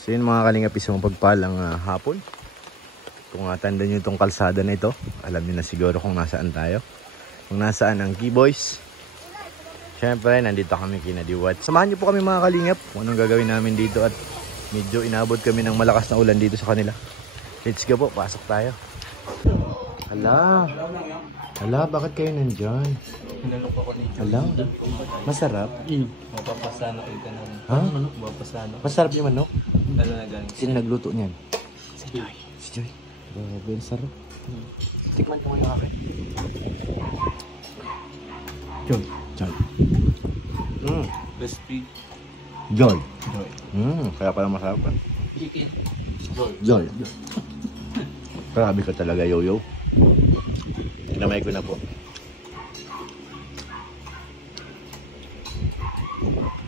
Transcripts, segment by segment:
So yun mga kalingap, isang pagpalang hapon. Kung tanda nyo itong kalsada na ito, alam nyo na siguro kung nasaan tayo. Kung nasaan ang Keyboys. Siyempre, nandito kami kina Diwat. Samahan nyo po kami mga kalingap kung anong gagawin namin dito. At medyo inabot kami ng malakas na ulan dito sa kanila. Let's go po, pasok tayo. Hala, hala, bakit kayo nandyan? Hinanok ako ni Joy. Hala, masarap? Mapapasano kayo ka ng... Ha? Mapapasano. Masarap yung manok? Ano na galing? Sino nagluto niyan? Si Joy. Si Joy. Grabe, sarap. Tikman ko yung akin. Joy. Joy. Crispy. Joy. Joy. Kaya pala masarap ka. Chicken. Joy. Joy. Grabe ka talaga, Yoyo. Kinamay ko na po.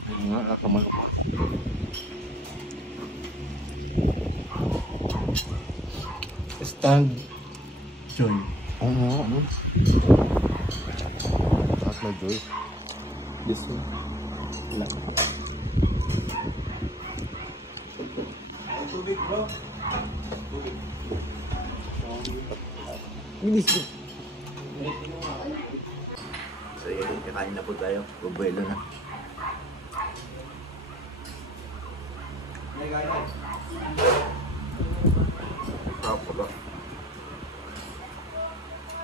Ayun nga, kakamanok ko. Stand. Joy. Oo. At na Joy. This one. Wala. Tubig bro. Tubig. Bilis ko. So yun, kakain na po tayo. Bubuelo na. Sarap pa ba?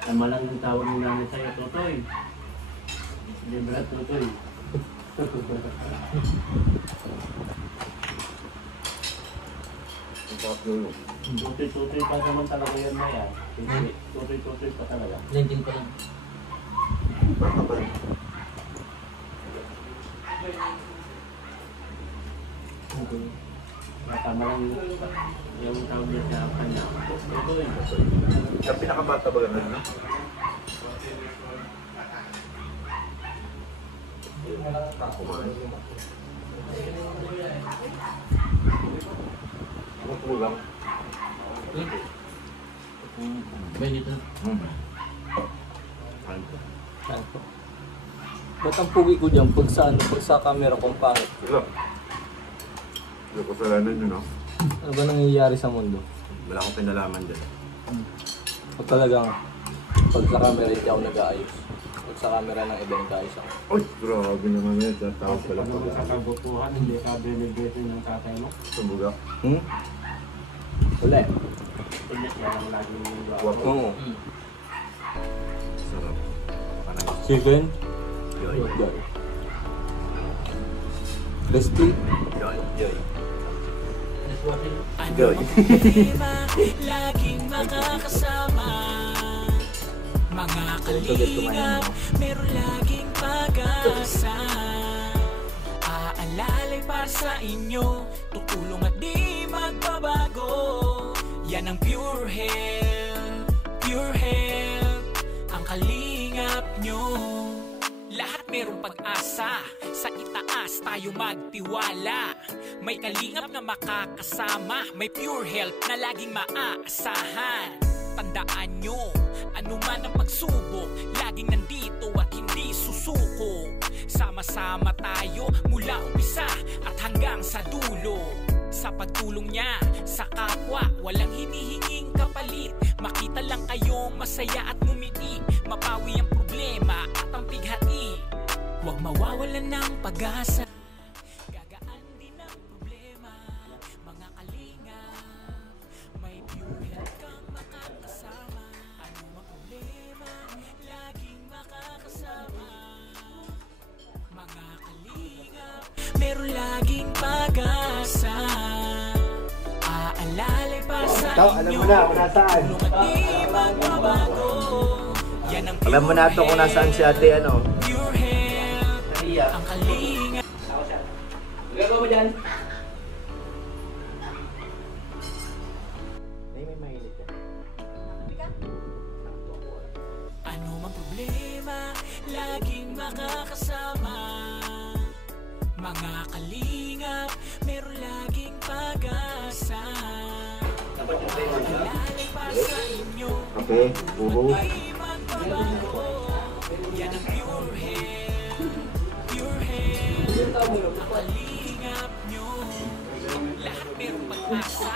Tama lang yung tawag ng nanay sa'yo, Totoy. Libre at Totoy. Ang sarap Yoyo. Totoy pa naman talaga yan na yan. Totoy pa talaga. Lintin pa lang. Baka ba? Tama lang yung tawag niya sa kanya. Totoy. Ang pinakabata ba ganun, no? Kumain. Ano po lang? Benito. Kain po. Saan po? Ba't ang puwi ko dyan pag sa camera kong pangit? Wala. Wala ko kasalanan yun, no? Ano ba nangyayari sa mundo? Wala akong pinalaman dyan. Pag talagang pag sa camera hindi ako nag-aayos. Pag sa camera ng iba nag-aayos ako. Uy! Grabe naman yun. Tatawag pala Ano pala. sa kabutuhan, hindi ka binibigay ng tatay mo? Sumbuga. Wala eh. Ulit na lang lagi yung gawa. Wapo. Oo. Sarap. Parang Chicken? yoy. Yoy. Crispy? Yoy. Yoy. Ano Yoy. ang problema, laging makakasama. Mga kalingap, meron laging pag-asa. Aalalay para sa inyo, tutulong at di magbabago. Yan ang pure health, ang kalingap nyo. Lahat merong pag-asa, sa itaas tayo magtiwala. May kalingap na makakasama, may pure health na laging maaasahan. Tandaan nyo, anuman ang pagsubok, laging nandito at hindi susuko. Sama-sama tayo mula umpisa at hanggang sa dulo. Sa pagtulong niya sa kapwa, walang hinihinging kapalit. Makita lang kayong masaya at ngumiti, mapawi ang problema at ang pighati. Huwag mawawalan ng pag-asa, gagaan din ang problema. Mga kalingap, may pure health kang makakasama. Ano ang problema, laging makakasama. Mga kalingap, meron laging pag-asa. Aalalay para sa inyo, tulong at di magbabago. Yan ang Alam mo na ito kung nasaan si ate, ano? pure health, ang kalingap. Gagawa mo dyan? May mahilig ka. Ano mang problema, laging makakasama. Mga kalingap, meron laging pag-asa. Aalalay para sa inyo, Okay. Uho. di magbabago. Yan ang pure health, ang kalingap nyo. Lahat meron umaasa,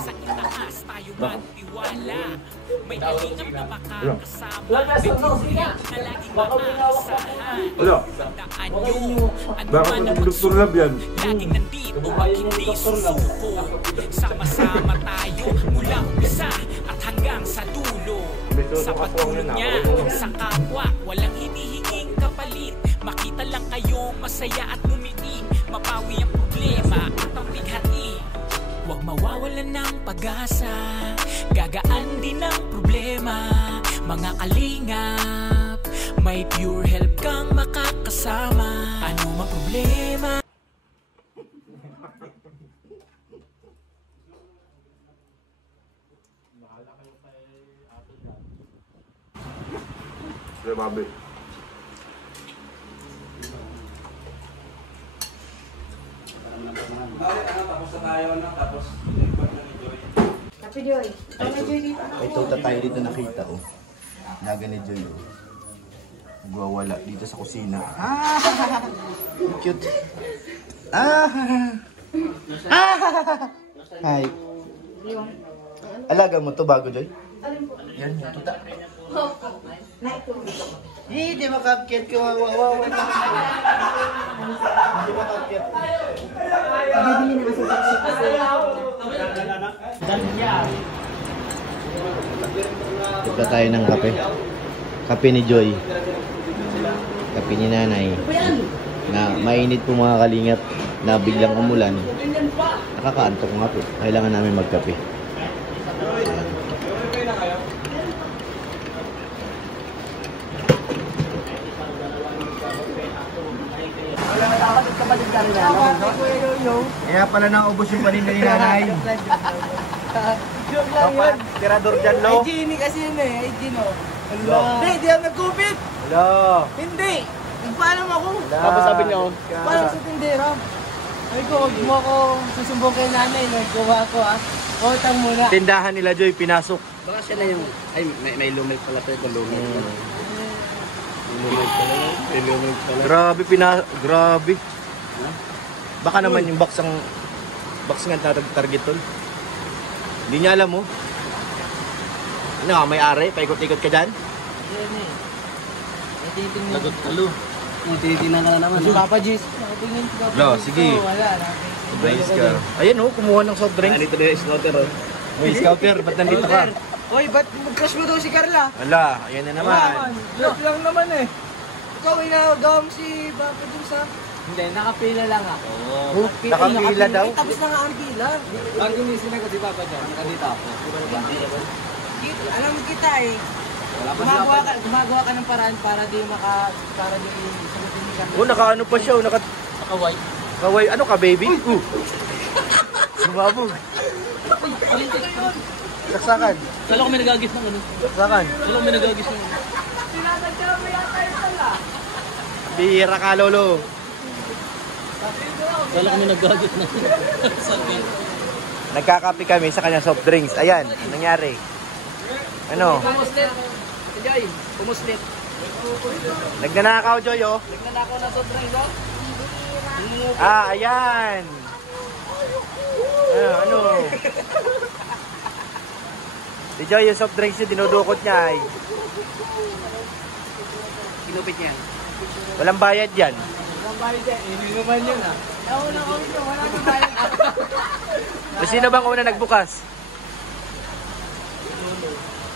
sa itaas tayo magtiwala. May kalingap na makakasama, may pure na laging makakasahan. Tandaan nyo, ano man ang magsubok, laging nandito at hindi susuko. Sama-sama tayo mula umpisa at hanggang sa dulo. Sa pagtulong niya, sa kapwa, walang hinihinging kapalit. Makita lang kayong masaya at ngumiti, mapawi ang problema at ang bighati. Huwag mawawalan ng pag-asa, gagaan din ang problema. Mga kalingap, may pure help kang makakasama. Ano mang problema? Babi. Happy Joy. Happy Joy dito. Ito tayo dito nakita oh. Naga ni Joy oh. Nagwawala dito sa kusina. Ah! Cute. Ah! Ah! Hi. Alaga mo to bago Joy? Yan yung tuta. Hindi makapkit ko. Wow. Hindi makapkit. Bibili na kasi kasi. Tigla tayo ng kape. Kape ni Joy. Kape ni Nanay. Na mainit po mga kalingap na biglang umulan. Nakakaantok nga po. Kailangan namin magkape. Kaya pala naubos yung paninda ni Nanay. Joke lang yun. Tirador dyan, lo. Hygiene kasi yun eh. Hygiene o. Hindi, di ako nag-COVID. Hello. Hindi. Nagpaalam ako. Tapos sabi niyo, Parang sa tindera. Ay ko, huwag mo ako susumbong kay nanay. Nagkuha ako ah. Utang muna. tindahan nila Joy, pinasok. Baka siya na yung... Ay, may lumay pala ito. Ito lumay pala. May lumay pala. Grabe. Baka naman yung box nga target tol. Hindi niya alam mo. Ano, may ari, paikot-ikot ka dyan? Lagot talo. Tinitingnan ka na naman. Si Papa G's. Nakatingin si Papa Lo, G's. sige. Oo, wala. Ayos ka. Ayan oh, kumuha ng soft drinks. Dito na yung scouter oh. May scouter, ba't nandito ka? Oy, ba't mag-crush mo daw si Carla? Wala, ayan na naman. Joke lang naman eh. Ikaw, inagawa mo si Papa G's ha? Hindi, nakapila lang ako. Oh, nakapila daw? Ay, tapos na nga ang pila. Pag gumising na kasi Papa John, nakadita ako. Alam kita eh. Gumagawa ka ng paraan para di sagutin ni Carla. Oh, naka-ano pa siya, Naka-white. Kaway, ano ka baby? Sumabog. Saksakan. Kala ko may nagagis ng ano. Saksakan. Kala ko may nagagis ng ano. Bihira ka, lolo. Kala ko may nagagis ng ano. Nagkakape kami sa kanya soft drinks. Ayan, nangyari. Ano? Pumuslit. Joy, pumuslit. Nagnanakaw, Joy, oh. Nagnanakaw na sobrang ito. Ah, ayan. Ano? Si Joy, yung soft drinks niya, dinudukot niya ay. Kinupit niya. Walang bayad yan. Walang bayad yan. Ininuman yun ah. Nauna ko yun. Wala nang bayad. Sino bang una nagbukas?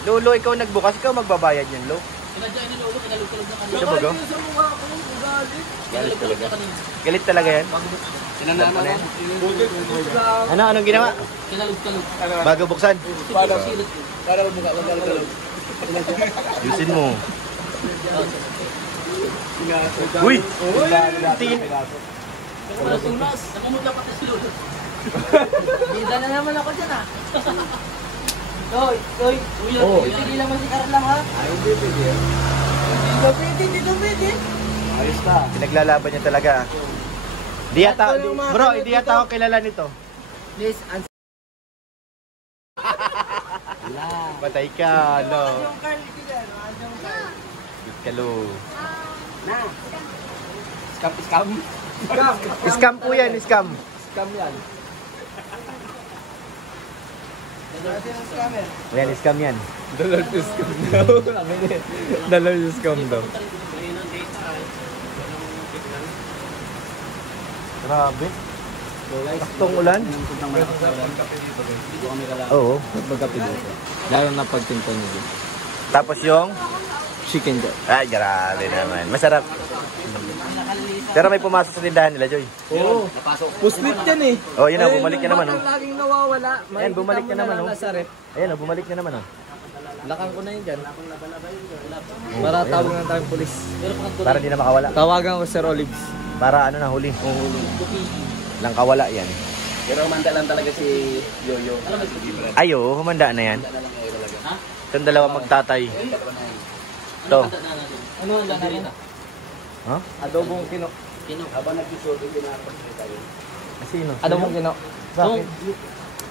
Lolo, ikaw nagbukas. Ikaw magbabayad yan, Lo. Kinadya ni Lolo, kinalog-kalog na kanina. Siya ba, go? Sa mukha ko, ugali. Kinalog-kalog na kanina. Galit talaga yan. Kinanana yan. Ano? Anong ginawa? Kinalog-kalog. Bago buksan? Silot. Para mukha ko galog-galog. Yusin mo. Uy! Tingin. Tunas. Nakamutla pati si Lolo. Bida na naman ako dyan ah. Oy. Oh. Hindi naman si Carla ha? Ay, hindi pwede. Hindi pwede. Ayos na. Pinaglalaban niya talaga. Hindi yata ako kilala nito. Please, answer. Patay ka, no. Yung Carl ko dyan. Yung Carl. Kalo. Na. Scam po yan, scam. Scam yan. Ayan, scam yan. Dalawang scam daw. Dalawang scam daw. Grabe. Saktong ulan. Oo. Magkape dito. Lalo na pagtinta nyo dito. Tapos yung... Chicken dyan. Ay, grabe naman. Masarap. Pero may pumasok sa tindahan nila, Joy. Oo. Puslit yan eh. Oh, yun na, bumalik ka naman. Oh. Laging nawawala. Ayan, bumalik ka naman. Oh. Nasaret. Ayan, oh, bumalik ka naman. Oh. Lakang ko na yun dyan. Para tawag na tayong polis. Para di na makawala. Tawagan ko Sir Olives. Para ano na huli. Lang kawala yan. Pero manda lang talaga si Yoyo. Ayo, humanda na yan. Itong dalawa magtatay. Ito. Ano ang lanarin? Ha? Adobong kino. Habang nagsusuot, hindi nakapagpapit tayo. Sino? Adobong kino. Bakit?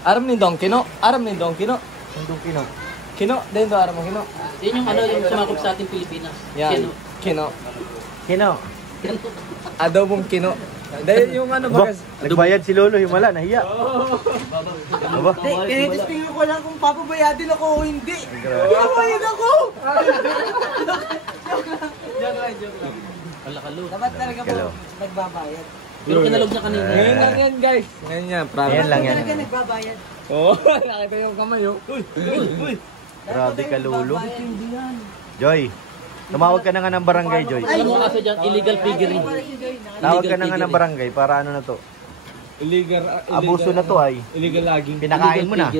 Aram ni Dong kino. Aram ni Dong kino. Sundong kino. Kino. Dahil do aram mo kino. Yan yung ano, yung sumakop sa ating Pilipinas. Yan. Kino. Kino. Adobong kino. Dahil yung ano Ba, bagas. nagbayad si Lolo, himala, nahiya. Aba? Tinitesting ko lang kung papabayadin ako o hindi. Papabayad ako! Joke lang. Dapat talaga po Hello. nagbabayad. Pero kinalog niya kanina. Ngayon lang yan guys. Ngayon yan. Promise. Ayan lang yan. Talaga nagbabayad. Oo. Nakita yung kamay oh. Grabe ka, Lolo. Joy, tumawag ka na nga ng barangay, Joy. Alam mo kasi dyan, illegal figuring. Tawag ka na nga ng barangay para ano na to. Illegal. Abuso na to ay. Illegal laging. Pinakain mo na.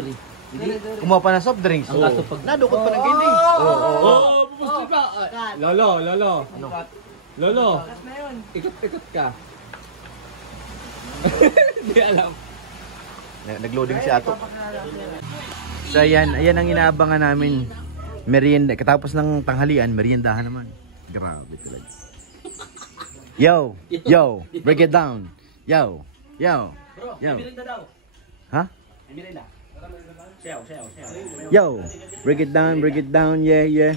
Kumuha pa ng soft drinks. Ang kaso pag... Nadukot pa ng candy. Oo. Bumusti ka. Lolo. Lolo. Ikot-ikot ka. Hindi alam. Nagloading si Ato. So ayan ang inaabangan namin. Merienda. Katapos ng tanghalian, meriendahan naman. Grabe talaga. Yo! Break it down. Yo! Ha? Yo! Break it down. Yeah.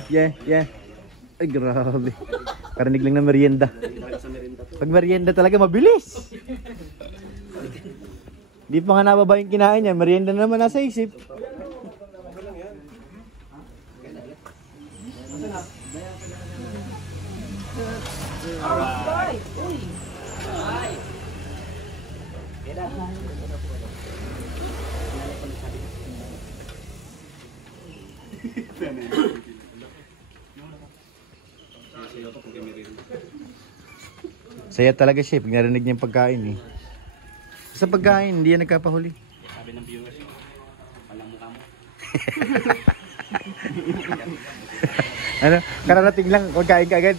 Ay, grabe. Karinig lang na merienda. Pag merienda talaga, mabilis. Di pa nga nababa yung kinain niya. Merienda na naman nasa isip. Saya talaga siya pag narinig niya yung pagkain eh. Sa pagkain, hindi yan nagkapahuli. Sabi ng viewers, walang mukha mo. Ano? Kararating lang, pagkain ka agad.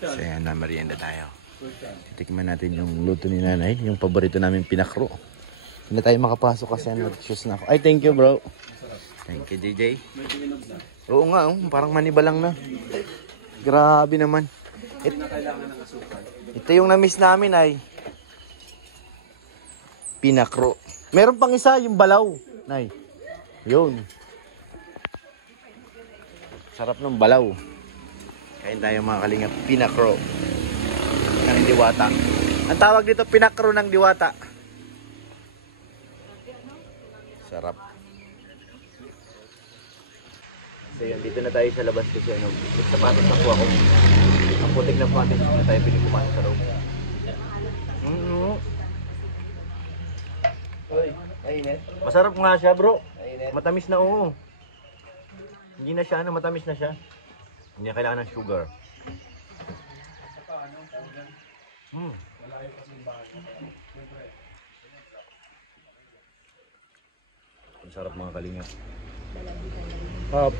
So yan na, merienda tayo. Titikman natin yung luto ni nanay, yung paborito namin pinakro. Hindi tayo makapasok kasi nag-choose na ako. Ay, thank you bro. Thank you, JJ. Oo nga, parang maniba lang na. Grabe naman. Ito yung na-miss namin ay pinakro. Meron pang isa, yung balaw. Nay. Yun. Sarap ng balaw. Kain tayo mga kalingap. Pinakro ng diwata. Ang tawag dito, pinakro ng diwata. Sarap. So yun, dito na tayo sa labas kasi ano, sapatos na po ako. Ang putik na patis na tayo pinikumain sa loob. Masarap nga siya bro. Matamis na oo. Hindi na siya, matamis na siya. Hindi na kailangan ng sugar. Ang sarap mga kalingap. Hop.